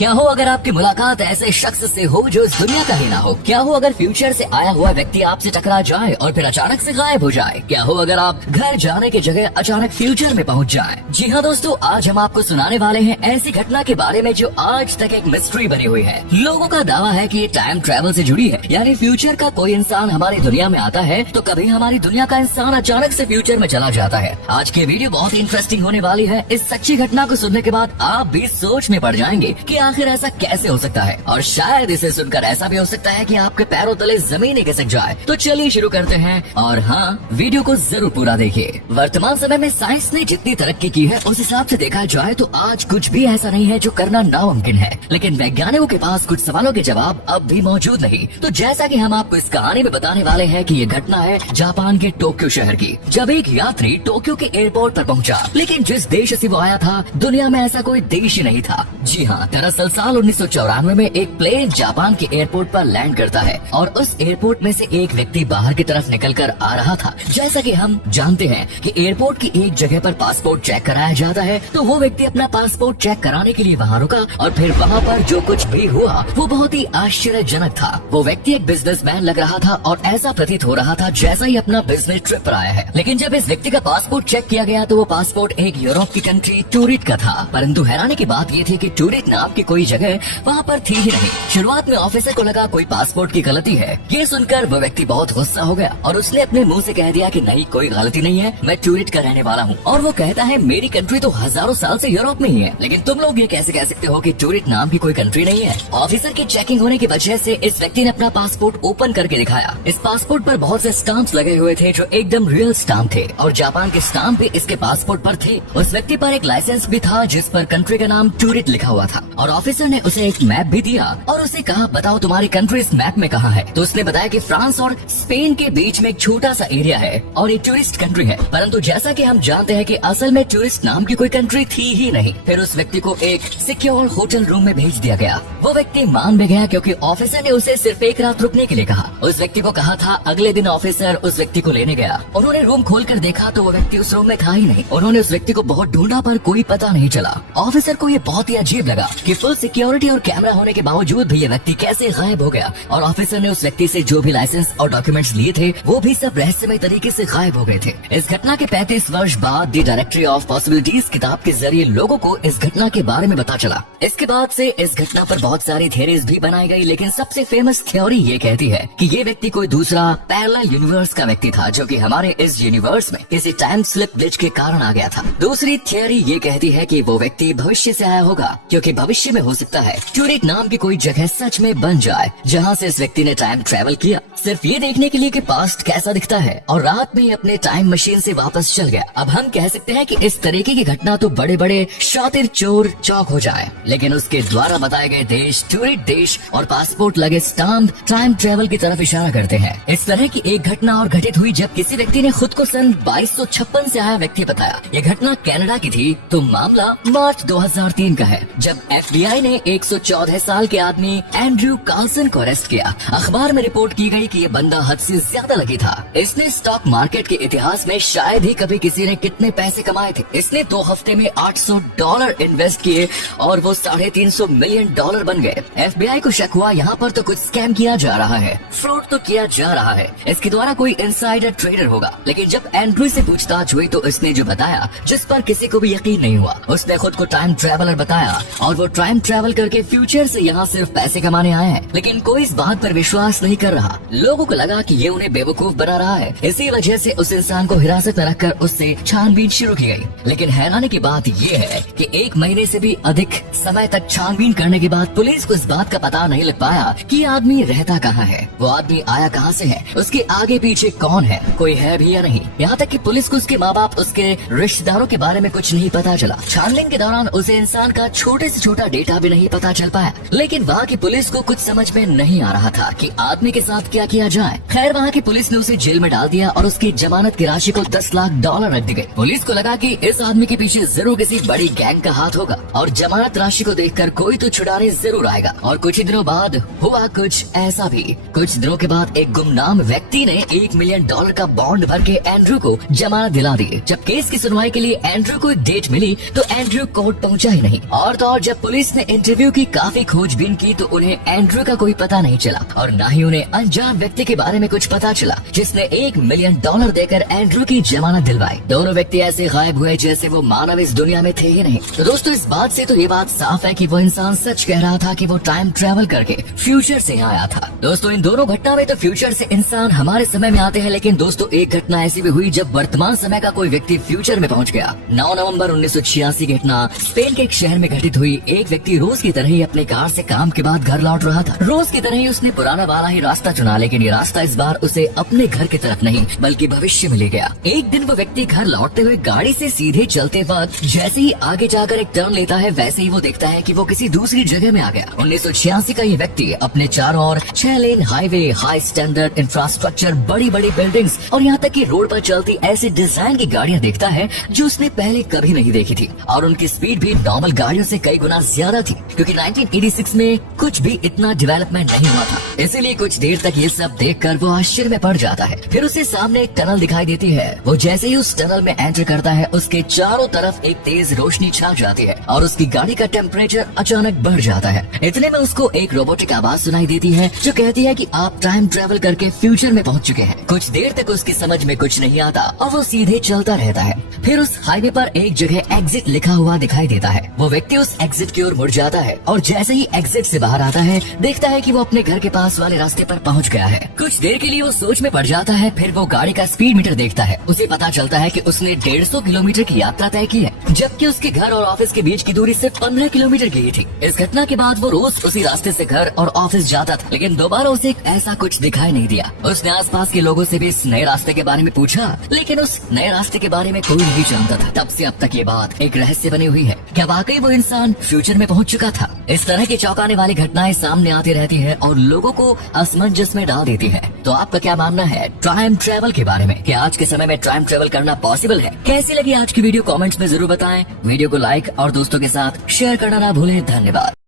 क्या हो अगर आपकी मुलाकात ऐसे शख्स से हो जो इस दुनिया का ही ना हो? क्या हो अगर फ्यूचर से आया हुआ व्यक्ति आपसे टकरा जाए और फिर अचानक से गायब हो जाए? क्या हो अगर आप घर जाने की जगह अचानक फ्यूचर में पहुंच जाए? जी हाँ दोस्तों, आज हम आपको सुनाने वाले हैं ऐसी घटना के बारे में जो आज तक एक मिस्ट्री बनी हुई है। लोगों का दावा है कि ये टाइम ट्रेवल से जुड़ी है, यानी फ्यूचर का कोई इंसान हमारी दुनिया में आता है तो कभी हमारी दुनिया का इंसान अचानक से फ्यूचर में चला जाता है। आज की वीडियो बहुत ही इंटरेस्टिंग होने वाली है। इस सच्ची घटना को सुनने के बाद आप भी सोच में पड़ जाएंगे कि आखिर ऐसा कैसे हो सकता है, और शायद इसे सुनकर ऐसा भी हो सकता है कि आपके पैरों तले जमीन ही खिसक जाए। तो चलिए शुरू करते हैं, और हाँ, वीडियो को जरूर पूरा देखिए। वर्तमान समय में साइंस ने जितनी तरक्की की है उस हिसाब से देखा जाए तो आज कुछ भी ऐसा नहीं है जो करना नामुमकिन है, लेकिन वैज्ञानिकों के पास कुछ सवालों के जवाब अब भी मौजूद नहीं। तो जैसा कि हम आपको इस कहानी में बताने वाले हैं कि ये घटना है जापान के टोक्यो शहर की, जब एक यात्री टोक्यो के एयरपोर्ट पर पहुंचा, लेकिन जिस देश से वो आया था दुनिया में ऐसा कोई देश ही नहीं था। जी हाँ, दरअसल साल 1994 में एक प्लेन जापान के एयरपोर्ट पर लैंड करता है और उस एयरपोर्ट में से एक व्यक्ति बाहर की तरफ निकलकर आ रहा था। जैसा कि हम जानते हैं कि एयरपोर्ट की एक जगह पर पासपोर्ट चेक कराया जाता है, तो वो व्यक्ति अपना पासपोर्ट चेक कराने के लिए वहाँ रुका, और फिर वहाँ पर जो कुछ भी हुआ वो बहुत ही आश्चर्यजनक था। वो व्यक्ति एक बिजनेसमैन लग रहा था और ऐसा प्रतीत हो रहा था जैसा ही अपना बिजनेस ट्रिप पर आया है। लेकिन जब इस व्यक्ति का पासपोर्ट चेक किया गया तो वो पासपोर्ट एक यूरोप की कंट्री टूरिट का था, परंतु हैरानी की बात ये थी कि टूरिट नाम की कोई जगह वहाँ पर थी ही नहीं। शुरुआत में ऑफिसर को लगा कोई पासपोर्ट की गलती है। ये सुनकर वो व्यक्ति बहुत गुस्सा हो गया और उसने अपने मुंह से कह दिया कि नहीं, कोई गलती नहीं है, मैं टूरिट का रहने वाला हूँ। और वो कहता है मेरी कंट्री तो हजारों साल से यूरोप में ही है, लेकिन तुम लोग ये कैसे कह सकते हो कि टूरिट नाम की कोई कंट्री नहीं है? ऑफिसर की चेकिंग होने की वजह से इस व्यक्ति ने अपना पासपोर्ट ओपन करके दिखाया। इस पासपोर्ट पर बहुत से स्टाम्प्स लगे हुए थे जो एकदम रियल स्टाम्प थे, और जापान के स्टाम्प भी इसके पासपोर्ट पर थे। उस व्यक्ति पर एक लाइसेंस भी था जिस पर कंट्री का नाम टूरिट लिखा हुआ था, और ऑफिसर ने उसे एक मैप भी दिया और उसे कहा बताओ तुम्हारी कंट्री इस मैप में कहाँ है? तो उसने बताया कि फ्रांस और स्पेन के बीच में एक छोटा सा एरिया है और ये टूरिस्ट कंट्री है। परंतु जैसा कि हम जानते हैं कि असल में टूरिस्ट नाम की कोई कंट्री थी ही नहीं। फिर उस व्यक्ति को एक सिक्योर होटल रूम में भेज दिया गया। वो व्यक्ति मान भी गया क्योंकि ऑफिसर ने उसे सिर्फ एक रात रुकने के लिए कहा। उस व्यक्ति को कहा था। अगले दिन ऑफिसर उस व्यक्ति को लेने गया। उन्होंने रूम खोलकर देखा तो वो व्यक्ति उस रूम में था ही नहीं। उन्होंने उस व्यक्ति को बहुत ढूंढा पर कोई पता नहीं चला। ऑफिसर को ये बहुत ही अजीब लगा कि फुल सिक्योरिटी और कैमरा होने के बावजूद भी ये व्यक्ति कैसे गायब हो गया, और ऑफिसर ने उस व्यक्ति से जो भी लाइसेंस और डॉक्यूमेंट्स लिए थे वो भी सब रहस्यमय तरीके से गायब हो गए थे। इस घटना के 35 वर्ष बाद द डायरेक्टरी ऑफ पॉसिबिलिटीज किताब के जरिए लोगों को इस घटना के बारे में पता चला। इसके बाद से इस घटना पर बहुत सारी थ्योरीज भी बनाई गई, लेकिन सबसे फेमस थ्योरी ये कहती है कि ये व्यक्ति कोई दूसरा पैरेलल यूनिवर्स का व्यक्ति था जो कि हमारे इस यूनिवर्स में किसी टाइम स्लिप ग्लिच के कारण आ गया था। दूसरी थ्योरी ये कहती है कि वो व्यक्ति भविष्य से आया होगा, क्योंकि भविष्य में हो सकता है टूरिट नाम की कोई जगह सच में बन जाए जहाँ से इस व्यक्ति ने टाइम ट्रेवल किया, सिर्फ ये देखने के लिए कि पास्ट कैसा दिखता है, और रात में ही अपने टाइम मशीन से वापस चल गया। अब हम कह सकते हैं कि इस तरीके की घटना तो बड़े बड़े शातिर चोर चौक हो जाए, लेकिन उसके द्वारा बताए गए देश, टूरिट देश और पासपोर्ट लगे स्टाम्प टाइम ट्रेवल की तरफ इशारा करते हैं। इस तरह की एक घटना और घटित हुई जब किसी व्यक्ति ने खुद को सन 2256 से आया व्यक्ति बताया। ये घटना कनाडा की थी, तो मामला मार्च 2003 का है, जब FBI ने 114 साल के आदमी एंड्रयू कार्लसन को अरेस्ट किया। अखबार में रिपोर्ट की गई कि ये बंदा हद से ज्यादा लकी था। इसने स्टॉक मार्केट के इतिहास में शायद ही कभी किसी ने कितने पैसे कमाए थे। इसने 2 हफ्ते में $800 इन्वेस्ट किए और वो $350 मिलियन बन गए। FBI को शक हुआ यहाँ पर तो कुछ स्कैम किया जा रहा है, फ्रॉड तो किया जा रहा है, इसके द्वारा कोई इनसाइडर ट्रेडर होगा। लेकिन जब एंड्रयू से पूछताछ हुई तो इसने जो बताया, जिस पर किसी को भी यकीन नहीं हुआ, उसने खुद को टाइम ट्रेवलर बताया और वो टाइम ट्रेवल करके फ्यूचर से यहाँ सिर्फ पैसे कमाने आए हैं। लेकिन कोई इस बात पर विश्वास नहीं कर रहा। लोगों को लगा कि ये उन्हें बेवकूफ बना रहा है। इसी वजह से उस इंसान को हिरासत में रखकर उससे छानबीन शुरू की गई। लेकिन हैरानी की बात ये है कि 1 महीने से भी अधिक समय तक छानबीन करने के बाद पुलिस को इस बात का पता नहीं लग पाया कि ये आदमी रहता कहाँ है, वो आदमी आया कहाँ से है, उसके आगे पीछे कौन है, कोई है भी या नहीं। यहाँ तक कि पुलिस को उसके माँ बाप, उसके रिश्तेदारों के बारे में कुछ नहीं पता चला। छानबीन के दौरान उसे इंसान का छोटे से छोटा डेटा भी नहीं पता चल पाया। लेकिन वहाँ की पुलिस को कुछ समझ में नहीं आ रहा था कि आदमी के साथ क्या किया जाए। खैर, वहाँ की पुलिस ने उसे जेल में डाल दिया और उसकी जमानत की राशि को $10 लाख रख दी गई। पुलिस को लगा कि इस आदमी के पीछे जरूर किसी बड़ी गैंग का हाथ होगा और जमानत राशि को देखकर कोई तो छुड़ाने जरूर आएगा। और कुछ ही दिनों बाद हुआ कुछ ऐसा भी। कुछ दिनों के बाद एक गुमनाम व्यक्ति ने $1 मिलियन का बॉन्ड भर के एंड्रयू को जमानत दिला दी। जब केस की सुनवाई के लिए एंड्रयू को एक डेट मिली तो एंड्रयू कोर्ट पहुंचा ही नहीं। और तो और जब पुलिस ने इंटरव्यू की काफी खोजबीन की तो उन्हें एंड्रू का कोई पता नहीं चला और न ही उन्हें अनजान व्यक्ति के बारे में कुछ पता चला जिसने $1 मिलियन देकर एंड्रू की जमानत दिलवाई। दोनों व्यक्ति ऐसे गायब हुए जैसे वो मानव इस दुनिया में थे ही नहीं। तो दोस्तों इस बात से तो ये बात साफ है कि वो इंसान सच कह रहा था कि वो टाइम ट्रेवल करके फ्यूचर से यहाँ आया था। दोस्तों इन दोनों घटना में तो फ्यूचर से इंसान हमारे समय में आते हैं, लेकिन दोस्तों एक घटना ऐसी भी हुई जब वर्तमान समय का कोई व्यक्ति फ्यूचर में पहुँच गया। 9 नवंबर 1986 की घटना स्पेन के एक शहर में घटित हुई। एक व्यक्ति रोज की तरह ही अपने कार से काम के बाद घर लौट रहा था। रोज की तरह ही उसने पुराना वाला ही रास्ता चुना, लेकिन ये रास्ता इस बार उसे अपने घर की तरफ नहीं बल्कि भविष्य में ले गया। एक दिन वो व्यक्ति घर लौटते हुए गाड़ी से सीधे चलते वक्त जैसे ही आगे जाकर एक टर्न लेता है वैसे ही वो देखता है कि वो किसी दूसरी जगह में आ गया। 1986 का ये व्यक्ति अपने चारों ओर 6 lane highway, high standard infrastructure, बड़ी बड़ी बिल्डिंग्स और यहाँ तक कि रोड पर चलती ऐसी डिजाइन की गाड़ियाँ देखता है जो उसने पहले कभी नहीं देखी थी और उनकी स्पीड भी नॉर्मल गाड़ियों से कई गुना ज्यादा थी, क्योंकि 1986 में कुछ भी इतना डेवलपमेंट नहीं हुआ था। इसीलिए कुछ देर तक ये सब देखकर वो आश्चर्य में पड़ जाता है। फिर उसे सामने एक टनल दिखाई देती है। वो जैसे ही उस टनल में एंटर करता है उसके चारों तरफ एक तेज रोशनी छा जाती है और उसकी गाड़ी का टेम्परेचर अचानक बढ़ जाता है। इतने में उसको एक रोबोटिक आवाज सुनाई देती है जो कहती है कि आप टाइम ट्रेवल करके फ्यूचर में पहुंच चुके हैं। कुछ देर तक उसकी समझ में कुछ नहीं आता और वो सीधे चलता रहता है। फिर उस हाईवे पर एक जगह एग्जिट लिखा हुआ दिखाई देता है। वो व्यक्ति उस एग्जिट की ओर मुड़ जाता है और जैसे ही एग्जिट से बाहर आता है देखता है कि वो अपने घर के पास वाले रास्ते पर पहुंच गया है। कुछ देर के लिए वो सोच में पड़ जाता है। फिर वो गाड़ी का स्पीड मीटर देखता है। उसे पता चलता है कि उसने 150 किलोमीटर की यात्रा तय की है, जबकि उसके घर और ऑफिस के बीच की दूरी सिर्फ 15 किलोमीटर की थी। इस घटना के बाद वो रोज उसी रास्ते से घर और ऑफिस जाता था, लेकिन दोबारा उसे ऐसा कुछ दिखाई नहीं दिया। उसने आसपास के लोगों से भी इस नए रास्ते के बारे में पूछा, लेकिन उस नए रास्ते के बारे में कोई नहीं जानता था। तब से अब तक ये बात एक रहस्य बनी हुई है। क्या वाकई वो इंसान फ्यूचर में पहुंच चुका था? इस तरह की चौंकाने वाली घटनाएं सामने आती रहती है और लोगों को असमंजस में डाल देती है। तो आपका क्या मानना है टाइम ट्रेवल के बारे में? क्या आज के समय में टाइम ट्रेवल करना पॉसिबल है? कैसी लगी आज की वीडियो कमेंट्स में जरूर बताएं। वीडियो को लाइक और दोस्तों के साथ शेयर करना ना भूलें। धन्यवाद।